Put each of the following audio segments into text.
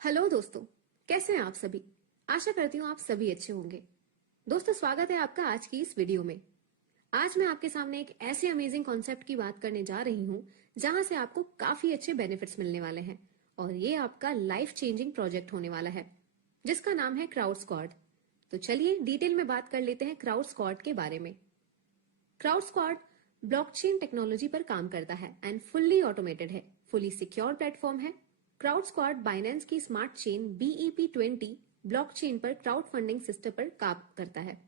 Hello दोस्तों, कैसे हैं आप सभी। आशा करती हूँ आप सभी अच्छे होंगे। दोस्तों, स्वागत है आपका आज की इस वीडियो में। आज मैं आपके सामने एक ऐसे अमेजिंग कॉन्सेप्ट की बात करने जा रही हूँ जहां से आपको काफी अच्छे बेनिफिट्स मिलने वाले हैं और ये आपका लाइफ चेंजिंग प्रोजेक्ट होने वाला है जिसका नाम है क्राउड स्क्वाड। तो चलिए डिटेल में बात कर लेते हैं क्राउड स्क्वाड के बारे में। क्राउड स्क्वाड ब्लॉकचेन टेक्नोलॉजी पर काम करता है एंड फुल्ली ऑटोमेटेड है, फुली सिक्योर प्लेटफॉर्म है। क्राउड स्क्वाड बाइनेंस की स्मार्ट चेन BEP20 ब्लॉकचेन पर क्राउड फंडिंग सिस्टम पर काम करता है।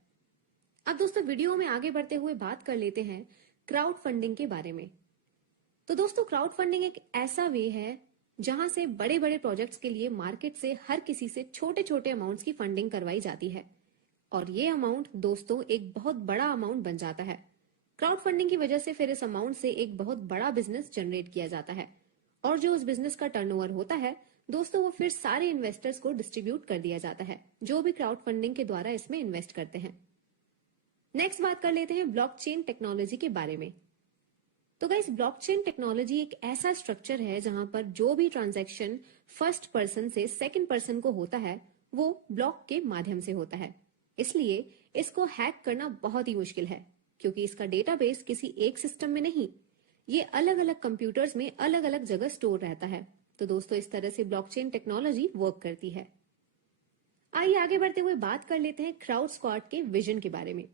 अब दोस्तों, वीडियो में आगे बढ़ते हुए बात कर लेते हैं क्राउड फंडिंग के बारे में। तो दोस्तों, क्राउड फंडिंग एक ऐसा वे है जहां से बड़े बड़े प्रोजेक्ट्स के लिए मार्केट से हर किसी से छोटे छोटे अमाउंट्स की फंडिंग करवाई जाती है और ये अमाउंट दोस्तों एक बहुत बड़ा अमाउंट बन जाता है। क्राउड फंडिंग की वजह से फिर इस अमाउंट से एक बहुत बड़ा बिजनेस जनरेट किया जाता है और जो उस बिजनेस का टर्नओवर होता है दोस्तों, वो फिर सारे इन्वेस्टर्स को डिस्ट्रीब्यूट कर दिया जाता है जो भी क्राउड फंडिंग के द्वारा इसमें इन्वेस्ट करते हैं। नेक्स्ट बात कर लेते हैं ब्लॉकचेन टेक्नोलॉजी के बारे में। तो गाइस, ब्लॉकचेन टेक्नोलॉजी एक ऐसा स्ट्रक्चर है जहां पर जो भी ट्रांजैक्शन फर्स्ट पर्सन से सेकंड पर्सन को होता है वो ब्लॉक के माध्यम से होता है। इसलिए इसको हैक करना बहुत ही मुश्किल है क्योंकि इसका डेटाबेस किसी एक सिस्टम में नहीं, ये अलग अलग कंप्यूटर्स में अलग अलग जगह स्टोर रहता है। तो दोस्तों, इस तरह से ब्लॉकचेन टेक्नोलॉजी वर्क करती है। आइए आगे बढ़ते हुए बात कर लेते हैं क्राउड स्क्वाड के विजन के बारे में।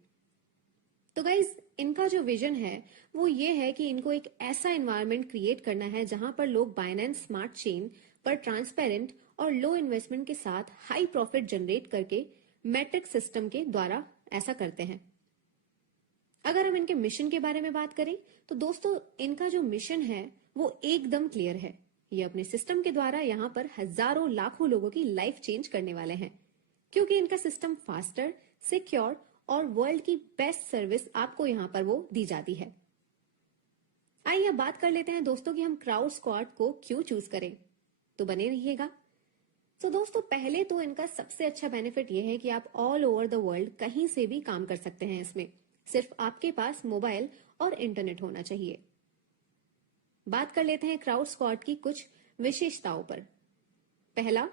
तो गाइज, इनका जो विजन है वो ये है कि इनको एक ऐसा एनवायरनमेंट क्रिएट करना है जहां पर लोग बाइनेंस स्मार्ट चेन पर ट्रांसपेरेंट और लो इन्वेस्टमेंट के साथ हाई प्रॉफिट जनरेट करके मैट्रिक्स सिस्टम के द्वारा ऐसा करते हैं। अगर हम इनके मिशन के बारे में बात करें तो दोस्तों, इनका जो मिशन है वो एकदम क्लियर है। ये अपने सिस्टम के द्वारा यहां पर हजारों लाखों लोगों की लाइफ चेंज करने वाले हैं क्योंकि इनका सिस्टम फास्टर, सिक्योर और वर्ल्ड की बेस्ट सर्विस आपको यहां पर वो दी जाती है। आइए अब बात कर लेते हैं दोस्तों कि हम क्राउड स्क्वाड को क्यों चूज करें। तो बने रहिएगा। तो दोस्तों, पहले तो इनका सबसे अच्छा बेनिफिट यह है कि आप ऑल ओवर द वर्ल्ड कहीं से भी काम कर सकते हैं। इसमें सिर्फ आपके पास मोबाइल और इंटरनेट होना चाहिए। बात कर लेते हैं क्राउड स्क्वाड की कुछ विशेषताओं पर। पहला,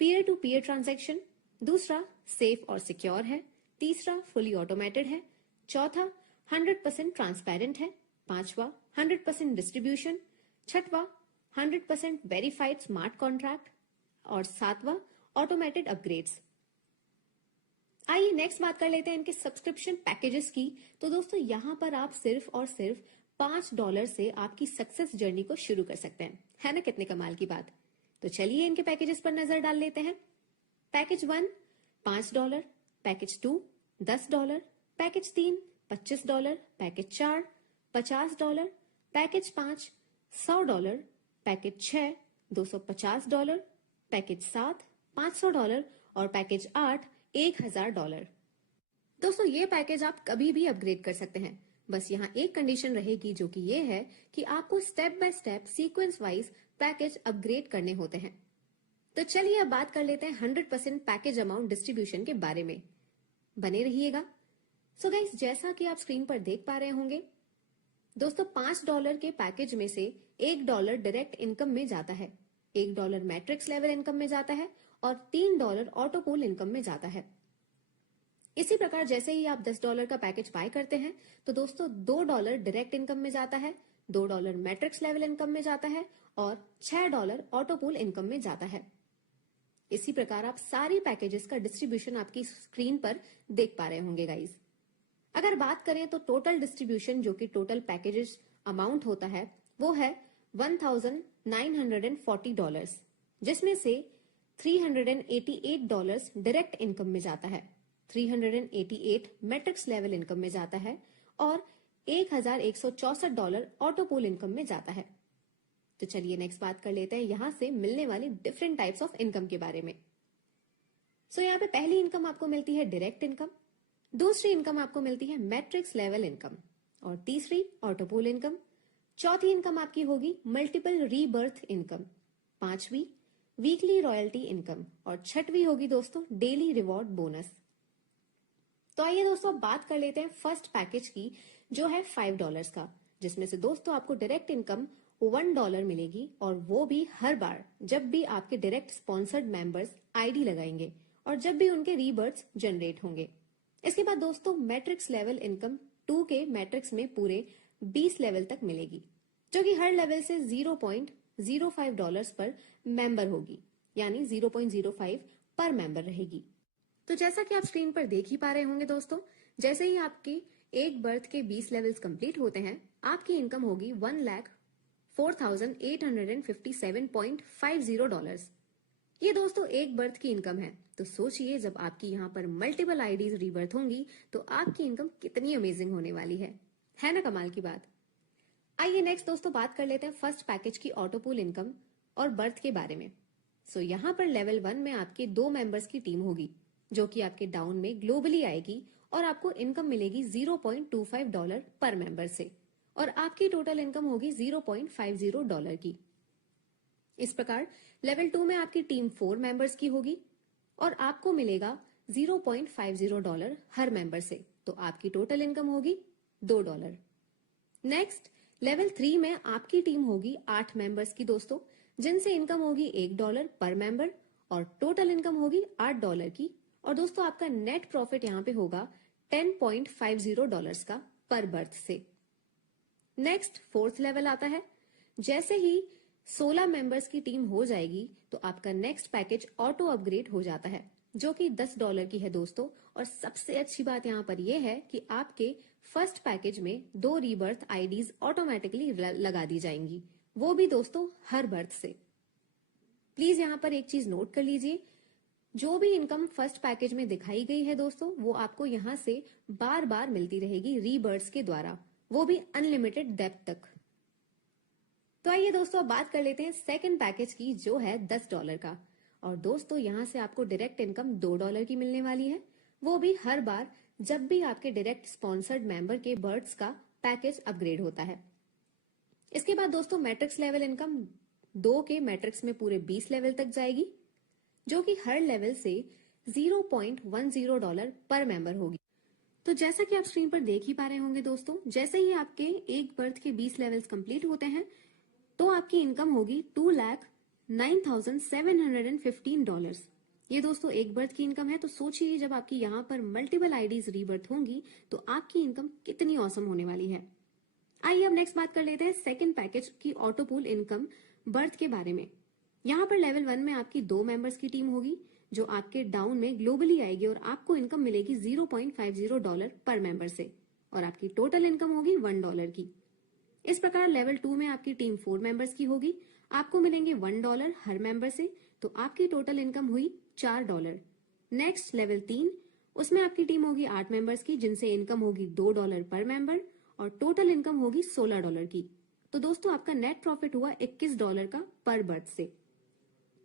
पीयर टू पीयर ट्रांजैक्शन। दूसरा, सेफ और सिक्योर है। तीसरा, फुली ऑटोमेटेड है। चौथा, 100% ट्रांसपेरेंट है। पांचवा, 100% डिस्ट्रीब्यूशन। छठवां, 100% वेरीफाइड स्मार्ट कॉन्ट्रैक्ट। और सातवां, ऑटोमेटेड अपग्रेड्स। आइए नेक्स्ट बात कर लेते हैं इनके सब्सक्रिप्शन पैकेजेस की। तो दोस्तों, यहां पर आप सिर्फ और सिर्फ $5 से आपकी सक्सेस जर्नी को शुरू कर सकते हैं। है ना कितने कमाल की बात। तो चलिए इनके पैकेजेस पर नजर डाल लेते हैं। Package 1 $5, package 2 $10, package 3 $25, package 4 $50, package 5 $100, package 6 $250, package 7 $500 और पैकेज 8 $1000। दोस्तों, ये पैकेज आप कभी भी अपग्रेड कर सकते हैं। बस यहाँ एक कंडीशन रहेगी जो कि ये है कि आपको step by step sequence wise package upgrade करने होते हैं। तो चलिए अब बात कर लेते हैं 100% पैकेज अमाउंट डिस्ट्रीब्यूशन के बारे में। बने रहिएगा। सो गाइस, जैसा कि आप स्क्रीन पर देख पा रहे होंगे दोस्तों, $5 के पैकेज में से $1 डायरेक्ट इनकम में जाता है, $1 मैट्रिक्स लेवल इनकम में जाता है और $3 ऑटोपूल इनकम में जाता है। इसी प्रकार जैसे ही आप $10 का पैकेज बाय करते हैं तो दोस्तों $2 डायरेक्ट इनकम में जाता है, $2 मैट्रिक्स लेवल इनकम में जाता है और $6 ऑटोपूल इनकम में जाता है। इसी प्रकार आप सारी पैकेजेस का डिस्ट्रीब्यूशन आपकी स्क्रीन पर देख पा रहे होंगे गाइज। अगर बात करें तो टोटल डिस्ट्रीब्यूशन जो कि टोटल पैकेजेस अमाउंट होता है वो है $1940, जिसमें से $388 डायरेक्ट इनकम में जाता है, 388 मैट्रिक्स लेवल इनकम में जाता है और $1164 ऑटोपूल इनकम में जाता है। तो चलिए नेक्स्ट बात कर लेते हैं यहां से मिलने वाली डिफरेंट टाइप्स ऑफ इनकम के बारे में। सो यहाँ पे पहली इनकम आपको मिलती है डायरेक्ट इनकम, दूसरी इनकम आपको मिलती है मैट्रिक्स लेवल इनकम और तीसरी ऑटोपूल इनकम। चौथी इनकम आपकी होगी मल्टीपल रीबर्थ इनकम, पांचवी वीकली रॉयल्टी इनकम और छठवीं होगी दोस्तों डेली रिवॉर्ड बोनस। तो आइए दोस्तों बात कर लेते हैं फर्स्ट पैकेज की जो है $5 का, जिसमें से दोस्तों आपको डायरेक्ट इनकम $1 मिलेगी, और वो भी हर बार जब भी आपके डायरेक्ट स्पॉन्सर्ड मेंबर्स आईडी लगाएंगे और जब भी उनके रीबर्ड्स जनरेट होंगे। इसके बाद दोस्तों मैट्रिक्स लेवल इनकम 2 के मैट्रिक्स में पूरे 20 लेवल तक मिलेगी, जो कि हर लेवल से $0.05 पर मेंबर होगी, यानी 0.05 पर मेंबर रहेगी। तो जैसा कि आप स्क्रीन पर देख ही पा रहे होंगे दोस्तों, जैसे ही आपके एक बर्थ के 20 लेवल्स कंप्लीट होते हैं, आपकी इनकम होगी $1,04,857.50। ये दोस्तों एक बर्थ की इनकम है, तो सोचिए जब आपकी यहाँ पर मल्टीपल आईडीज रीबर्थ होंगी तो आपकी इनकम कितनी अमेजिंग होने वाली है ना कमाल की बात। आइए नेक्स्ट दोस्तों बात कर लेते हैं फर्स्ट पैकेज की ऑटोपूल इनकम और बर्थ के बारे में। यहाँ पर लेवल 1 में आपके 2 मेंबर्स की टीम होगी, जो कि आपके डाउन में ग्लोबली आएगी और आपको इनकम मिलेगी $0.25 पर मेंबर से, और आपकी टोटल इनकम होगी $0.50 की। इस प्रकार लेवल 2 में आपकी टीम 4 मेंबर्स की होगी और आपको मिलेगा $0.50 हर मेंबर से, तो आपकी टोटल इनकम होगी $2। नेक्स्ट लेवल 3 में आपकी टीम होगी 8 मेंबर्स की दोस्तों, जिनसे इनकम होगी $1 पर मेंबर और टोटल इनकम होगी $8 की। और दोस्तों आपका नेट प्रॉफिट यहाँ पे होगा $10.50 का पर बर्थ से। नेक्स्ट फोर्थ लेवल आता है। जैसे ही 16 मेंबर्स की टीम हो जाएगी तो आपका नेक्स्ट पैकेज ऑटो अपग्रेड हो जाता है, जो कि $10 की है दोस्तों। और सबसे अच्छी बात यहाँ पर यह है कि आपके फर्स्ट पैकेज में 2 रीबर्थ आईडीज ऑटोमेटिकली लगा दी जाएंगी, वो भी दोस्तों हर बर्थ से। प्लीज यहाँ पर एक चीज नोट कर लीजिए, जो भी इनकम फर्स्ट पैकेज में दिखाई गई है दोस्तों, वो आपको यहाँ से बार बार मिलती रहेगी रीबर्थ्स के द्वारा, वो भी अनलिमिटेड डेप्थ तक। तो आइए दोस्तों अब बात कर लेते हैं सेकंड पैकेज की, जो है $10 का। और दोस्तों यहाँ से आपको डायरेक्ट इनकम $2 की मिलने वाली है, वो भी हर बार जब भी आपके डायरेक्ट स्पॉन्सर्ड मेंबर के बर्ड्स का पैकेज अपग्रेड होता है। इसके बाद दोस्तों मैट्रिक्स लेवल इनकम 2 के मैट्रिक्स में पूरे 20 लेवल तक जाएगी, जो कि हर लेवल से $0.10 पर मेंबर होगी। तो जैसा कि आप स्क्रीन पर देख ही पा रहे होंगे दोस्तों, जैसे ही आपके एक बर्थ के 20 लेवल्स कंप्लीट होते हैं तो आपकी इनकम होगी $2,09,715। ये दोस्तों एक बर्थ की इनकम है, तो सोचिए जब आपकी यहाँ पर मल्टीपल आईडीज रीबर्थ होंगी तो आपकी इनकम कितनी औसम होने वाली है। आइए अब नेक्स्ट बात कर लेते हैं सेकंड पैकेज की ऑटोपूल इनकम बर्थ के बारे में। यहाँ पर लेवल 1 में आपकी 2 मेंबर्स की टीम होगी, जो आपके डाउन में ग्लोबली आएगी और आपको इनकम मिलेगी $0.50 पर मेंबर से, और आपकी टोटल इनकम होगी $1 की। इस प्रकार लेवल 2 में आपकी टीम 4 मेंबर्स की होगी, आपको मिलेंगे $1 हर मेंबर से, तो आपकी टोटल इनकम हुई $4। नेक्स्ट लेवल 3, उसमें आपकी टीम होगी 8 मेंबर्स की, जिनसे इनकम होगी $2 पर मेंबर और टोटल इनकम होगी $16 की। तो दोस्तों आपका नेट प्रॉफिट हुआ $21 का पर बर्थ से।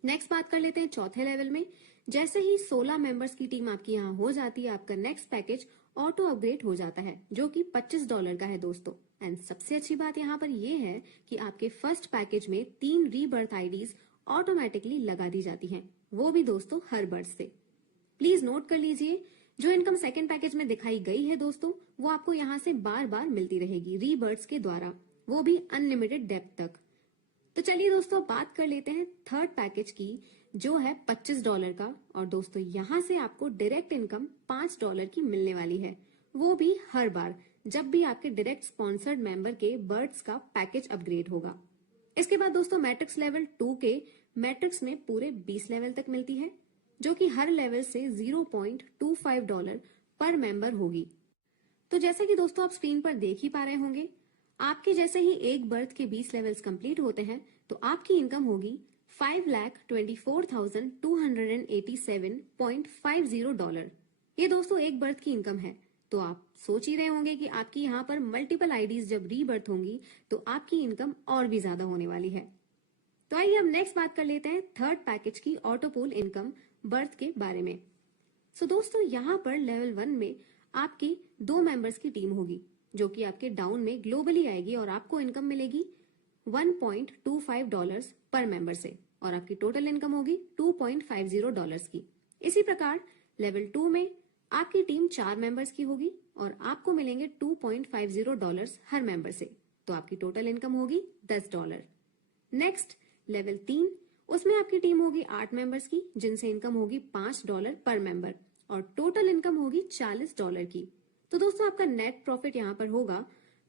नेक्स्ट बात कर लेते हैं चौथे लेवल में। जैसे ही 16 मेंबर्स की टीम आपकी यहाँ हो जाती है, आपका नेक्स्ट पैकेज ऑटो अपग्रेड हो जाता है, जो कि $25 का है दोस्तों। एंड सबसे अच्छी बात यहाँ पर यह है कि आपके फर्स्ट पैकेज में 3 रीबर्थ आईडीज ऑटोमेटिकली लगा दी जाती हैं, वो भी दोस्तों हर बर्थ से। प्लीज नोट कर लीजिए, जो इनकम सेकंड पैकेज में दिखाई गई है दोस्तों, वो आपको यहाँ से बार बार मिलती रहेगी रीबर्थ्स के द्वारा, वो भी अनलिमिटेड डेप्थ तक। तो चलिए दोस्तों बात कर लेते हैं थर्ड पैकेज की, जो है $25 का। और दोस्तों यहाँ से आपको डायरेक्ट इनकम $5 की मिलने वाली है, वो भी हर बार जब भी आपके डायरेक्ट स्पॉन्सर्ड मेंबर के बर्ड्स का पैकेज अपग्रेड होगा। इसके बाद दोस्तों मैट्रिक्स लेवल 2 के मैट्रिक्स में पूरे 20 लेवल तक मिलती है, जो कि हर लेवल से $0.25 पर मेंबर होगी। तो जैसे कि दोस्तों आप स्क्रीन पर देख ही पा रहे होंगे, आपके जैसे ही एक बर्थ के 20 लेवल्स कंप्लीट होते हैं तो आपकी इनकम होगी $5,24,287.50। ये दोस्तों एक बर्थ की इनकम है। तो आप सोच ही रहे होंगे कि आपकी यहाँ पर मल्टीपल आईडीज जब रीबर्थ होंगी तो आपकी इनकम और भी ज्यादा होने वाली है। तो आइए हम नेक्स्ट बात कर लेते हैं थर्ड पैकेज की ऑटोपूल इनकम बर्थ के बारे में। दोस्तों यहाँ पर लेवल 1 में आपकी 2 मेंबर्स की टीम होगी, जो कि आपके डाउन में ग्लोबली आएगी और आपको इनकम मिलेगी $1.25 पर मेंबर से, और आपकी टोटल इनकम होगी $2.50 की। इसी प्रकार लेवल 2 में आपकी टीम 4 मेंबर्स की होगी और आपको मिलेंगे $2.50 हर मेंबर से, तो आपकी टोटल इनकम होगी $10। नेक्स्ट लेवल 3, उसमें आपकी टीम होगी 8 मेंबर्स की, जिनसे इनकम होगी $5 पर मेंबर और टोटल इनकम होगी $40 की। तो दोस्तों आपका नेट प्रॉफिट यहाँ पर होगा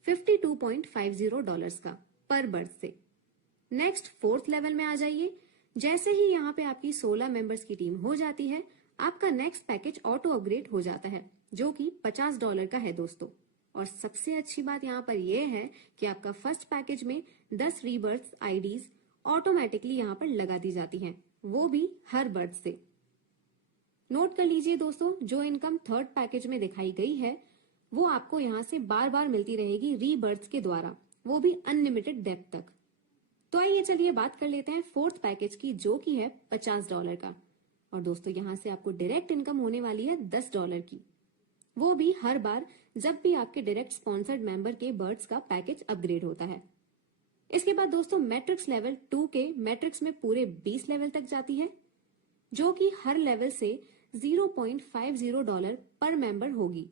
$52.50 का पर बर्थ से। नेक्स्ट फोर्थ लेवल में आ जाइए। जैसे ही यहाँ पे आपकी 16 मेंबर्स की टीम हो जाती है, आपका नेक्स्ट पैकेज ऑटो अपग्रेड हो जाता है, जो कि $50 का है दोस्तों। और सबसे अच्छी बात यहाँ पर यह है कि आपका फर्स्ट पैकेज में 10 रीबर्थ आईडीज ऑटोमेटिकली यहाँ पर लगा दी जाती हैं, वो भी हर बर्थ से। नोट कर लीजिए दोस्तों, जो इनकम थर्ड पैकेज में दिखाई गई है वो आपको यहाँ से बार बार मिलती रहेगी रीबर्थ के द्वारा, वो भी अनलिमिटेड डेप्थ तक। तो आइए चलिए बात कर लेते हैं फोर्थ पैकेज की, जो कि है $50 का। और दोस्तों यहाँ से आपको डायरेक्ट इनकम होने वाली है $10 की, वो भी हर बार जब भी आपके डायरेक्ट स्पॉन्सर्ड मेंबर के बर्ड्स का पैकेज अपग्रेड होता है। इसके बाद दोस्तों मैट्रिक्स लेवल 2 के मैट्रिक्स में पूरे 20 लेवल तक जाती है, जो कि हर लेवल से $0.50 पर मेंबर होगी।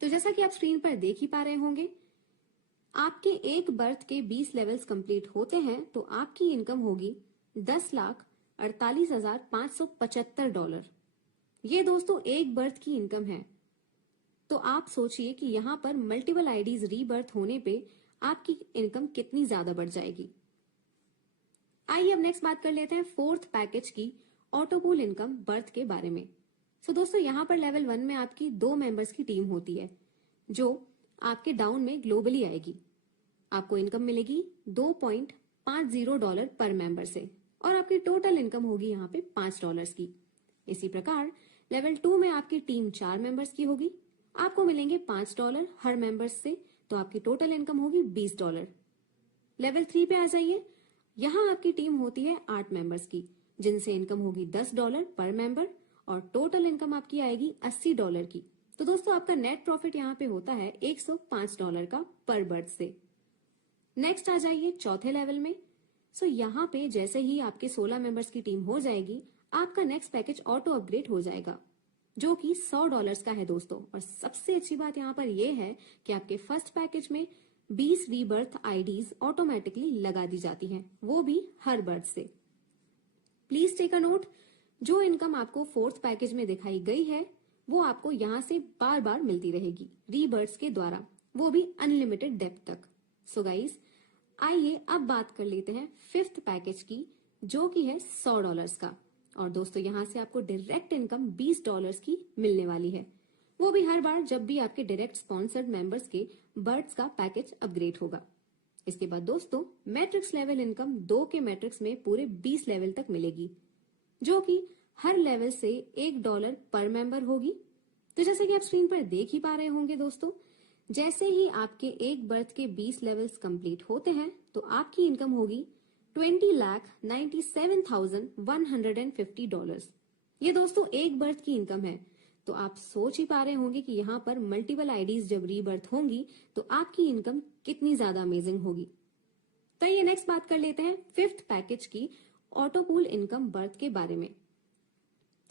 तो जैसा कि आप स्क्रीन पर देख ही पा रहे होंगे, आपके एक बर्थ के 20 लेवल्स कंप्लीट होते हैं तो आपकी इनकम होगी $10,48,575। ये दोस्तों एक बर्थ की इनकम है। तो आप सोचिए कि यहाँ पर मल्टीपल आईडीज रीबर्थ होने पे आपकी इनकम कितनी ज्यादा बढ़ जाएगी। आइए अब नेक्स्ट बात कर लेते हैं फोर्थ पैकेज की ऑटोपूल इनकम बर्थ के बारे में। सो दोस्तों यहाँ पर लेवल 1 में आपकी 2 मेंबर्स की टीम होती है, जो आपके डाउन में ग्लोबली आएगी। आपको इनकम मिलेगी $2.50 पर मेंबर से और आपकी टोटल इनकम होगी यहाँ पे $5 की। इसी प्रकार लेवल 2 में आपकी टीम 4 मेंबर्स की होगी, आपको मिलेंगे $5 हर मेंबर्स से, तो आपकी टोटल इनकम होगी $20। लेवल 3 पे आ जाइए। यहाँ आपकी टीम होती है 8 मेंबर्स की, जिनसे इनकम होगी $10 पर मेंबर और टोटल इनकम आपकी आएगी $80 की। तो दोस्तों आपका नेट प्रॉफिट यहाँ पे होता है $105 का पर बर्थ से। नेक्स्ट आ जाइए चौथे लेवल में। सो यहाँ पे जैसे ही आपके 16 मेंबर्स की टीम हो जाएगी, आपका नेक्स्ट पैकेज ऑटो अपग्रेड हो जाएगा, जो कि $100 का है दोस्तों। और सबसे अच्छी बात यहाँ पर यह है कि आपके फर्स्ट पैकेज में 20 रीबर्थ आईडीज ऑटोमेटिकली लगा दी जाती हैं, वो भी हर बर्थ से। प्लीज टेक अ नोट, जो इनकम आपको फोर्थ पैकेज में दिखाई गई है वो आपको यहाँ से बार बार मिलती रहेगी रीबर्थ के द्वारा, वो भी अनलिमिटेड डेप्थ तक। सो गाइस आइए अब बात कर लेते हैं फिफ्थ पैकेज की, जो कि है $100 का। और दोस्तों यहाँ से आपको डायरेक्ट इनकम $20 की मिलने वाली है, वो भी हर बार जब भी आपके डायरेक्ट स्पॉन्सर्ड मेंबर्स के बर्ड्स का पैकेज अपग्रेड होगा। इसके बाद दोस्तों मैट्रिक्स लेवल इनकम 2 के मैट्रिक्स में पूरे 20 लेवल तक मिलेगी, जो कि हर लेवल से $1 पर मेंबर होगी। तो जैसे कि आप स्क्रीन पर देख ही पा रहे होंगे दोस्तों, जैसे ही आपके एक बर्थ के 20 लेवल्स कंप्लीट होते हैं तो आपकी इनकम होगी $20,97,150। ये दोस्तों एक बर्थ की इनकम है। तो आप सोच ही पा रहे होंगे कि यहाँ पर मल्टीपल आईडीज जब रीबर्थ होंगी तो आपकी इनकम कितनी ज्यादा अमेजिंग होगी। तो ये नेक्स्ट बात कर लेते हैं फिफ्थ पैकेज की ऑटोपूल इनकम बर्थ के बारे में।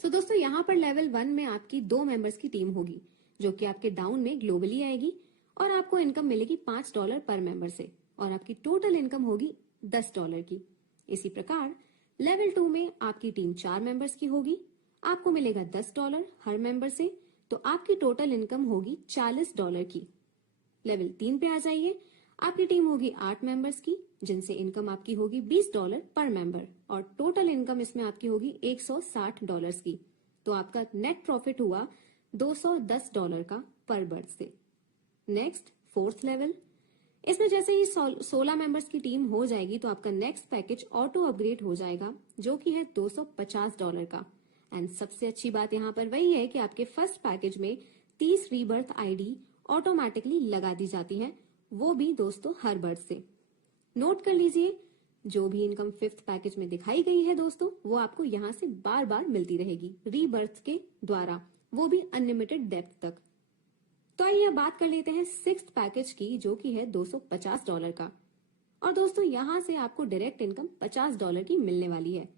तो दोस्तों यहाँ पर लेवल 1 में आपकी 2 मेंबर्स की टीम होगी, जो कि आपके डाउन में ग्लोबली आएगी और आपको इनकम मिलेगी $5 पर मेंबर से और आपकी टोटल इनकम होगी $10 की। इसी प्रकार लेवल 2 में आपकी टीम 4 मेंबर्स की होगी, आपको मिलेगा $10 हर मेंबर से, तो आपकी टोटल इनकम होगी $40 की। लेवल 3 पे आ जाइए। आपकी टीम होगी 8 मेंबर्स की, जिनसे इनकम आपकी होगी $20 पर मेंबर और टोटल इनकम इसमें आपकी होगी $160 की। तो आपका नेट प्रॉफिट हुआ $210 का पर बर्थ से। नेक्स्ट फोर्थ लेवल, इसमें जैसे ही 16 मेंबर्स की टीम हो जाएगी तो आपका नेक्स्ट पैकेज ऑटो अपग्रेड हो जाएगा, जो कि है $250 का। एंड सबसे अच्छी बात यहाँ पर वही है कि आपके फर्स्ट पैकेज में 30 रीबर्थ आईडी ऑटोमेटिकली लगा दी जाती है, वो भी दोस्तों हर बर्थ से। नोट कर लीजिए, जो भी इनकम फिफ्थ पैकेज में दिखाई गई है दोस्तों, वो आपको यहाँ से बार बार मिलती रहेगी रीबर्थ के द्वारा, वो भी अनलिमिटेड डेप्थ तक। तो आइए बात कर लेते हैं सिक्स्थ पैकेज की, जो कि है $250 का। और दोस्तों यहाँ से आपको डायरेक्ट इनकम $50 की मिलने वाली है,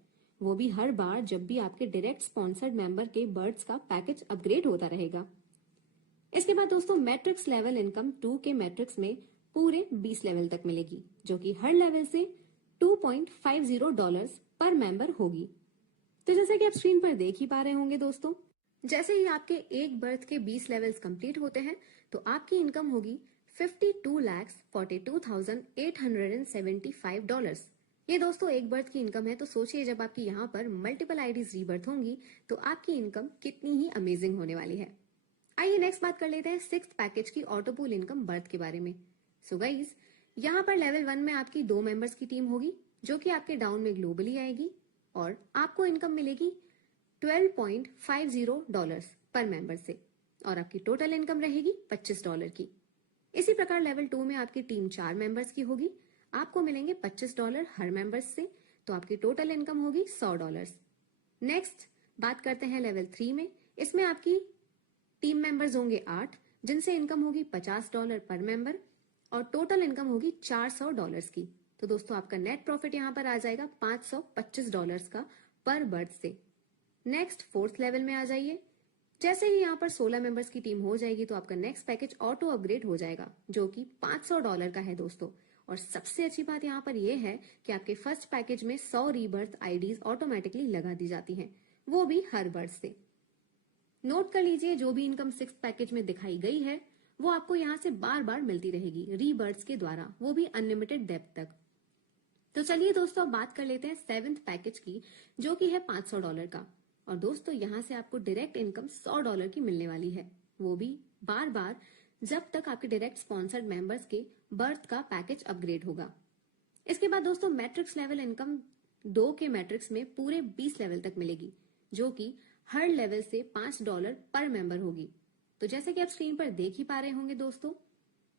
वो भी हर बार जब भी आपके डायरेक्ट स्पॉन्सर्ड मेंबर के बर्ड्स का पैकेज अपग्रेड होता रहेगा। इसके बाद दोस्तों मैट्रिक्स लेवल इनकम 2 के मैट्रिक्स में पूरे 20 लेवल तक मिलेगी, जो कि हर लेवल से $2.50 पर मेंबर होगी। तो जैसे कि आप स्क्रीन पर देख ही पा रहे होंगे दोस्तों, जैसे ही आपके एक बर्थ के 20 लेवल्स कंप्लीट होते हैं तो आपकी इनकम होगी $52,42,875। ये दोस्तों एक बर्थ की इनकम है, तो सोचिए जब आपकी यहाँ पर मल्टीपल आईडीज रीबर्थ होंगी तो आपकी इनकम कितनी ही अमेजिंग होने वाली है। आइए नेक्स्ट बात कर लेते हैं सिक्स्थ पैकेज की ऑटोपूल इनकम बर्थ के बारे में। सो गाइस, यहाँ पर लेवल 1 में आपकी 2 मेंबर्स की टीम होगी जो कि आपके डाउन में ग्लोबली आएगी और आपको इनकम मिलेगी $12.50 पर मेंबर से और आपकी टोटल इनकम रहेगी $25 की। इसी प्रकार लेवल 2 में आपकी टीम 4 मेंबर्स की होगी, आपको मिलेंगे $25 हर मेंबर्स से, तो आपकी टोटल इनकम होगी $100। नेक्स्ट बात करते हैं लेवल 3 में। इसमें आपकी टीम मेंबर्स होंगे 8, जिनसे इनकम होगी $50 पर मेंबर और टोटल इनकम होगी $400 की। तो दोस्तों आपका नेट प्रॉफिट यहाँ पर आ जाएगा $525 का पर बर्थ से। नेक्स्ट फोर्थ लेवल में आ जाइए। जैसे ही यहाँ पर 16 मेंबर्स की टीम हो जाएगी तो आपका नेक्स्ट पैकेज ऑटो अपग्रेड हो जाएगा, जो कि $500 का है दोस्तों। और सबसे अच्छी बात यहाँ पर यह है कि आपके फर्स्ट पैकेज में 100 रीबर्थ आईडीज ऑटोमेटिकली लगा दी जाती हैं, वो भी हर बर्थ से। नोट कर लीजिए, जो भी इनकम सिक्स पैकेज में दिखाई गई है वो आपको यहाँ से बार बार मिलती रहेगी रीबर्थ के द्वारा, वो भी अनलिमिटेड डेप्थ तक। तो चलिए दोस्तों अब बात कर लेते हैं सेवेंथ पैकेज की, जो कि है $500 का। और दोस्तों यहाँ से आपको डायरेक्ट इनकम $100 की मिलने वाली है, वो भी बार बार जब तक आपके डायरेक्ट स्पॉन्सर्ड मेंबर्स के बर्थ का पैकेज अपग्रेड होगा। इसके बाद दोस्तों मैट्रिक्स लेवल इनकम 2 के मैट्रिक्स में पूरे 20 लेवल तक मिलेगी, जो कि हर लेवल से $5 पर मेंबर होगी। तो जैसे कि आप स्क्रीन पर देख ही पा रहे होंगे दोस्तों,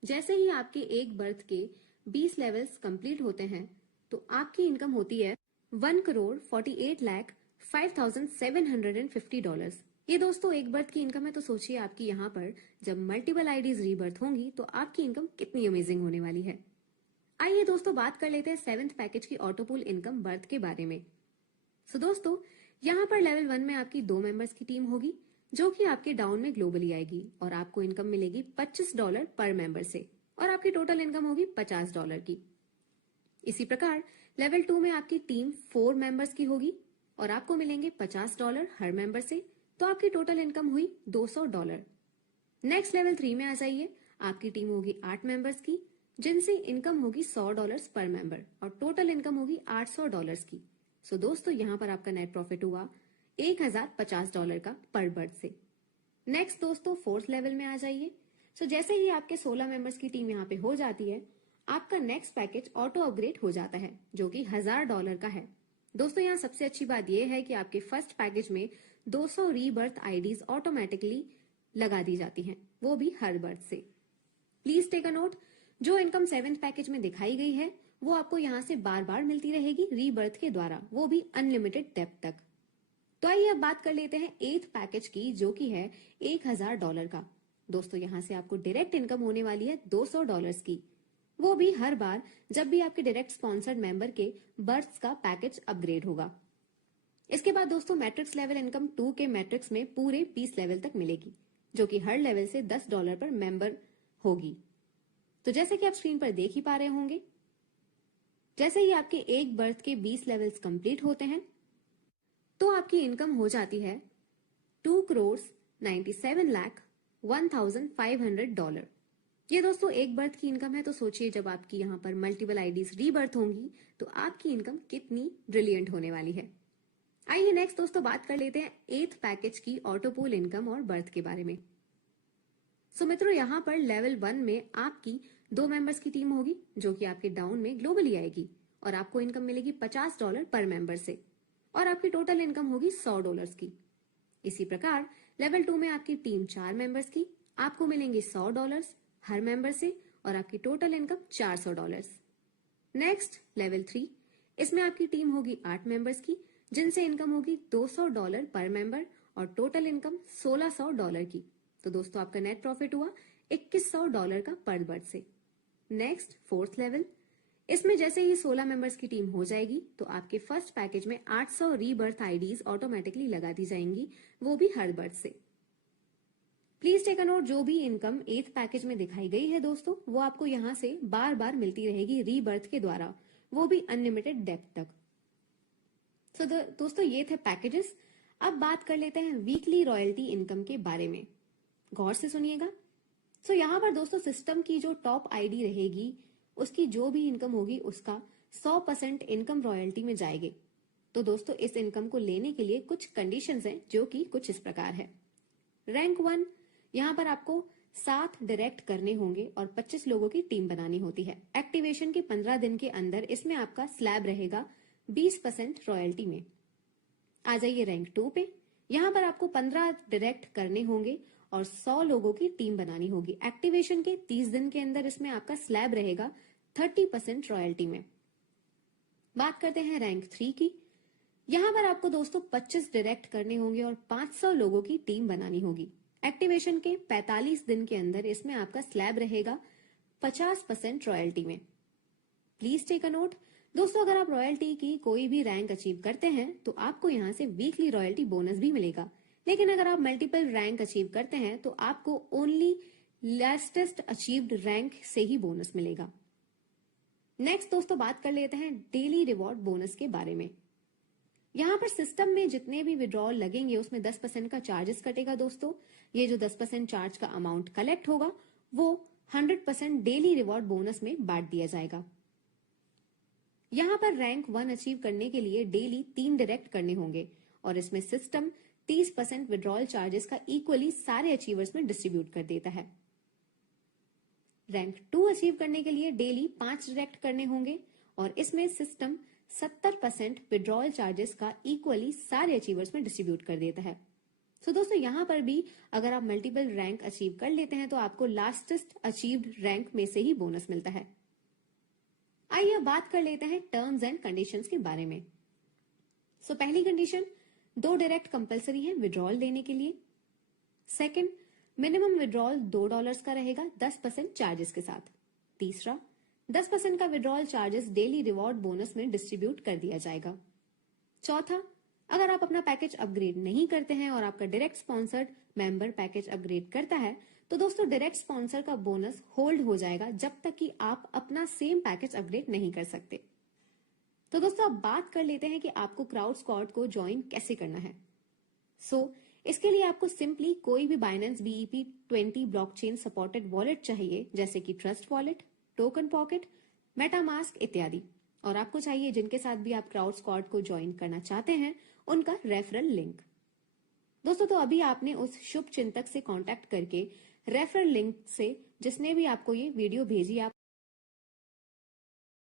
जैसे ही आपके एक बर्थ के 20 लेवल्स कंप्लीट होते हैं तो आपकी इनकम होती है $1,48,05,750। ये दोस्तों एक बर्थ की इनकम है, तो सोचिए आपकी यहाँ पर जब मल्टीपल आईडीज रीबर्थ होंगी तो आपकी इनकम कितनी अमेजिंग होने वाली है। आइए दोस्तों बात कर लेते हैं सेवेंथ पैकेज की ऑटोपूल इनकम बर्थ के बारे में। सो दोस्तों यहाँ पर लेवल 1 में आपकी 2 मेंबर्स की टीम होगी जो कि आपके डाउन में ग्लोबली आएगी और आपको इनकम मिलेगी $25 पर मेंबर से और आपकी टोटल इनकम होगी $50 की। इसी प्रकार लेवल 2 में आपकी टीम 4 मेंबर्स की होगी और आपको मिलेंगे $50 हर मेंबर से, तो आपकी टोटल इनकम हुई $200। नेक्स्ट लेवल 3 में आ जाइए। आपकी टीम होगी 8 मेंबर्स की, जिनसे इनकम होगी $100 पर मेंबर और टोटल इनकम होगी $800 की। सो दोस्तों यहाँ पर आपका नेट प्रॉफिट हुआ $1050 का पर बर्थ से। नेक्स्ट दोस्तों फोर्थ लेवल में आ जाइए। सो जैसे ही आपके 16 मेंबर्स की टीम यहाँ पे हो जाती है, आपका नेक्स्ट पैकेज ऑटो अपग्रेड हो जाता है, जो कि $1000 का है। दोस्तों यहाँ सबसे अच्छी बात यह है कि आपके फर्स्ट पैकेज में 200 रीबर्थ आईडीज ऑटोमेटिकली लगा दी जाती हैं, वो भी हर बर्थ से। प्लीज टेक अ नोट, जो इनकम सेवेंथ पैकेज में दिखाई गई है वो आपको यहाँ से बार बार मिलती रहेगी रीबर्थ के द्वारा, वो भी अनलिमिटेड डेप्थ तक। तो आइए अब बात कर लेते हैं एथ पैकेज की, जो कि है $1000 का। दोस्तों यहाँ से आपको डायरेक्ट इनकम होने वाली है $200 की, वो भी हर बार जब भी आपके डायरेक्ट स्पॉन्सर्ड मेंबर के बर्थ का पैकेज अपग्रेड होगा। इसके बाद दोस्तों मैट्रिक्स लेवल इनकम 2 के मैट्रिक्स में पूरे 20 लेवल तक मिलेगी, जो कि हर लेवल से $10 पर मेंबर होगी। तो जैसे कि आप स्क्रीन पर देख ही पा रहे होंगे, जैसे ही आपके एक बर्थ के 20 लेवल्स कंप्लीट होते हैं तो आपकी इनकम हो जाती है $2,97,01,500। ये दोस्तों एक बर्थ की इनकम है, तो सोचिए जब आपकी यहाँ पर मल्टीपल आईडीज रीबर्थ होंगी तो आपकी इनकम कितनी ब्रिलियंट होने वाली है। आइए नेक्स्ट दोस्तों बात कर लेते हैं एथ पैकेज की ऑटोपूल इनकम और बर्थ के बारे में। सो मित्रों यहाँ पर लेवल 1 में आपकी 2 मेंबर्स की टीम होगी जो कि आपके डाउन में ग्लोबली आएगी और आपको इनकम मिलेगी $50 पर मेंबर से और आपकी टोटल इनकम होगी $100 की। इसी प्रकार लेवल 2 में आपकी टीम 4 मेंबर्स की, आपको मिलेंगे $100 हर मेंबर से और आपकी टोटल इनकम $400। नेक्स्ट लेवल 3, इसमें आपकी टीम होगी 8 मेंबर्स की, जिनसे इनकम होगी $200 पर मेंबर और टोटल इनकम $1600 की। तो दोस्तों आपका नेट प्रॉफिट हुआ $2100 का पर बर्थ से। नेक्स्ट फोर्थ लेवल, इसमें जैसे ही 16 मेंबर्स की टीम हो जाएगी तो आपके फर्स्ट पैकेज में 800 रीबर्थ आईडीज ऑटोमेटिकली लगा दी जाएंगी, वो भी हर बर्थ से। प्लीज टेक अ नोट, जो भी इनकम 8th पैकेज में दिखाई गई है दोस्तों, वो आपको यहाँ से बार बार मिलती रहेगी रीबर्थ के द्वारा, वो भी अनलिमिटेड डेप्थ तक। तो दोस्तों ये थे पैकेजेस। अब बात कर लेते हैं वीकली रॉयल्टी इनकम के बारे में। गौर से सुनिएगा। सो यहाँ पर दोस्तों सिस्टम की जो टॉप आईडी रहेगी, उसकी जो भी इनकम होगी उसका 100% इनकम रॉयल्टी में जाएगी। तो दोस्तों इस इनकम को लेने के लिए कुछ कंडीशंस हैं, जो कि कुछ इस प्रकार है। रैंक 1, यहाँ पर आपको 7 डायरेक्ट करने होंगे और 25 लोगों की टीम बनानी होती है। एक्टिवेशन के 15 दिन के अंदर इसमें आपका स्लैब रहेगा 20% रॉयल्टी में। आ जाइए रैंक 2 पे। यहाँ पर आपको 15 डायरेक्ट करने होंगे और 100 लोगों की टीम बनानी होगी। एक्टिवेशन के 30 दिन के अंदर इसमें आपका स्लैब रहेगा 30% रॉयल्टी में। बात करते हैं रैंक 3 की। यहाँ पर आपको दोस्तों 25 डायरेक्ट करने होंगे और 500 लोगों की टीम बनानी होगी। एक्टिवेशन के 45 दिन के अंदर इसमें आपका स्लैब रहेगा 50% रॉयल्टी में। प्लीज टेक अ नोट दोस्तों, अगर आप रॉयल्टी की कोई भी रैंक अचीव करते हैं तो आपको यहाँ से वीकली रॉयल्टी बोनस भी मिलेगा। लेकिन अगर आप मल्टीपल रैंक अचीव करते हैं तो आपको ओनली लास्टेस्ट अचीव्ड रैंक से ही बोनस मिलेगा। नेक्स्ट दोस्तों बात कर लेते हैं डेली रिवॉर्ड बोनस के बारे में। यहाँ पर सिस्टम में जितने भी विड्रॉल लगेंगे उसमें 10% का चार्जेस कटेगा दोस्तों। ये जो 10% चार्ज का अमाउंट कलेक्ट होगा वो 100% डेली रिवॉर्ड बोनस में बांट दिया जाएगा। यहाँ पर रैंक 1 अचीव करने के लिए डेली 3 डायरेक्ट करने होंगे और इसमें सिस्टम 30% विड्रॉल चार्जेस का इक्वली सारे अचीवर्स में डिस्ट्रीब्यूट कर देता है। रैंक 2 अचीव करने के लिए डेली 5 डायरेक्ट करने होंगे और इसमें सिस्टम 70% विड्रॉल चार्जेस का इक्वली सारे अचीवर्स में डिस्ट्रीब्यूट कर देता है। सो दोस्तों यहाँ पर भी अगर आप मल्टीपल रैंक अचीव कर लेते हैं तो आपको लास्टेस्ट अचीव्ड रैंक में से ही बोनस मिलता है। आइए अब बात कर लेते हैं टर्म्स एंड कंडीशंस के बारे में। सो पहली कंडीशन, 2 डायरेक्ट कंपलसरी है विड्रॉल लेने के लिए। सेकंड, मिनिमम विड्रॉल $2 का रहेगा 10% चार्जेस के साथ। तीसरा, 10% का withdrawal charges daily reward bonus में डिस्ट्रीब्यूट कर दिया जाएगा। चौथा, अगर आप अपना पैकेज अपग्रेड नहीं करते हैं और आपका direct sponsored member package upgrade करता है तो दोस्तों डायरेक्ट स्पॉन्सर का बोनस होल्ड हो जाएगा जब तक कि आप अपना सेम पैकेज अपग्रेड नहीं कर सकते। तो दोस्तों अब बात कर लेते हैं कि आपको क्राउड स्क्वाड को ज्वाइन कैसे करना है। इसके लिए आपको सिंपली कोई भी Binance BEP20 blockchain supported wallet चाहिए, जैसे कि trust wallet, token pocket, MetaMask इत्यादि। और आपको चाहिए जिनके साथ भी आप क्राउड स्क्वाड को ज्वाइन करना चाहते हैं उनका रेफरल लिंक। दोस्तों तो अभी आपने उस शुभ चिंतक से कांटेक्ट करके रेफरल लिंक से जिसने भी आपको ये वीडियो भेजी आप